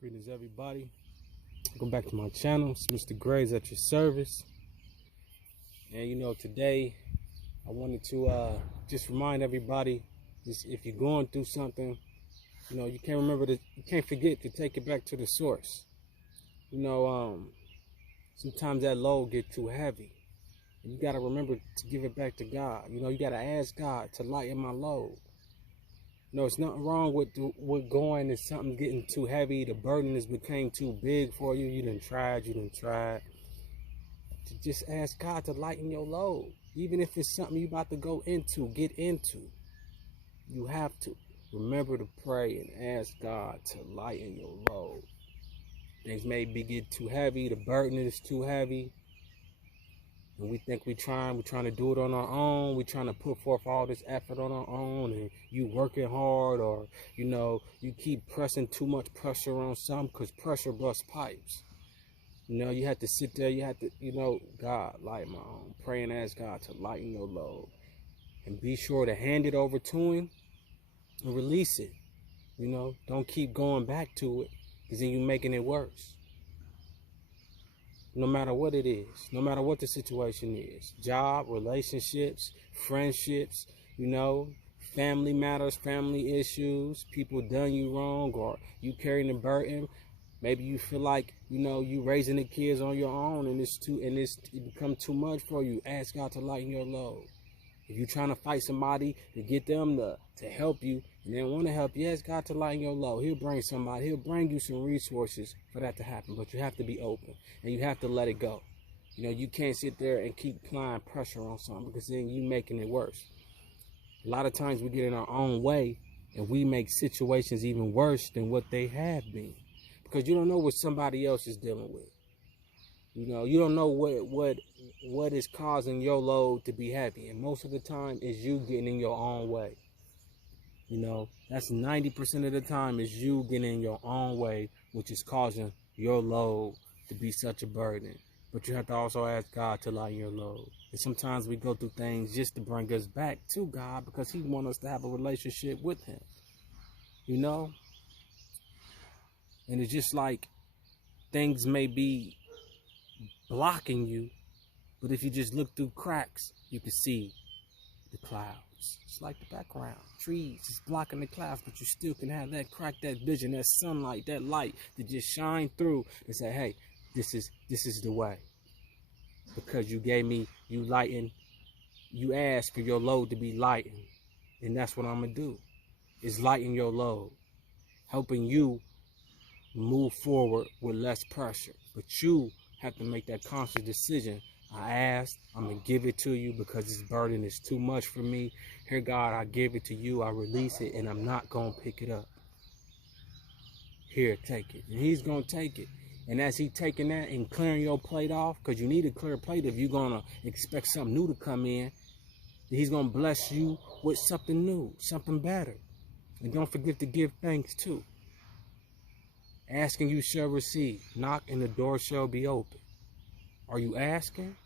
Greetings everybody. Welcome back to my channel. It's Mr. Graves at your service. And today I wanted to just remind everybody, if you're going through something, you can't forget to take it back to the source. Sometimes that load get too heavy. And you gotta remember to give it back to God. You gotta ask God to lighten my load. It's nothing wrong with going if something getting too heavy, the burden has became too big for you. You done tried. To just ask God to lighten your load. Even if it's something you about to get into. You have to remember to pray and ask God to lighten your load. Things may get too heavy, the burden is too heavy. And we think we're trying to do it on our own. We're trying to put forth all this effort on our own, and you working hard, or you keep pressing too much pressure on something, because pressure busts pipes. You have to sit there, you have to, God, lighten my own. Pray and ask God to lighten your load. And be sure to hand it over to him and release it. Don't keep going back to it, because then you're making it worse. No matter what it is, no matter what the situation is, job, relationships, friendships, family matters, family issues, people done you wrong, or you carrying the burden. Maybe you feel like, you raising the kids on your own and it become too much for you. Ask God to lighten your load. If you're trying to fight somebody to get them to help you and they don't want to help you, ask God to lighten your load. He'll bring somebody. He'll bring you some resources for that to happen. But you have to be open and you have to let it go. You can't sit there and keep applying pressure on something, because then you're making it worse. A lot of times we get in our own way and we make situations even worse than what they have been, because you don't know what somebody else is dealing with. You don't know what is causing your load to be heavy. And most of the time is you getting in your own way. That's 90% of the time is you getting in your own way, which is causing your load to be such a burden. But you have to also ask God to lighten your load. And sometimes we go through things just to bring us back to God, because he wants us to have a relationship with him. And it's just like things may be blocking you, but if you just look through cracks, you can see the clouds. It's like the background, trees is blocking the clouds, but you still can have that crack, that vision, that sunlight, that light to just shine through and say, hey, this is the way. Because you asked for your load to be lightened, and that's what I'm gonna do, is lighten your load, helping you move forward with less pressure. But you have to make that conscious decision. I asked, I'm going to give it to you because this burden is too much for me. Here, God, I give it to you. I release it, and I'm not going to pick it up. Here, take it. And he's going to take it. And as he taking that and clearing your plate off, because you need a clear plate if you're going to expect something new to come in, he's going to bless you with something new, something better. And don't forget to give thanks too. Asking, you shall receive. Knock, and the door shall be open. Are you asking?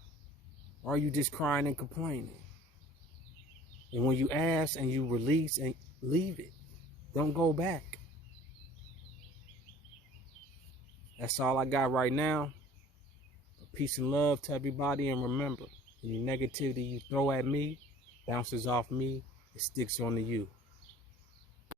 Or are you just crying and complaining? And when you ask and you release and leave it, don't go back. That's all I got right now. Peace and love to everybody. And remember, any negativity you throw at me bounces off me. It sticks onto you.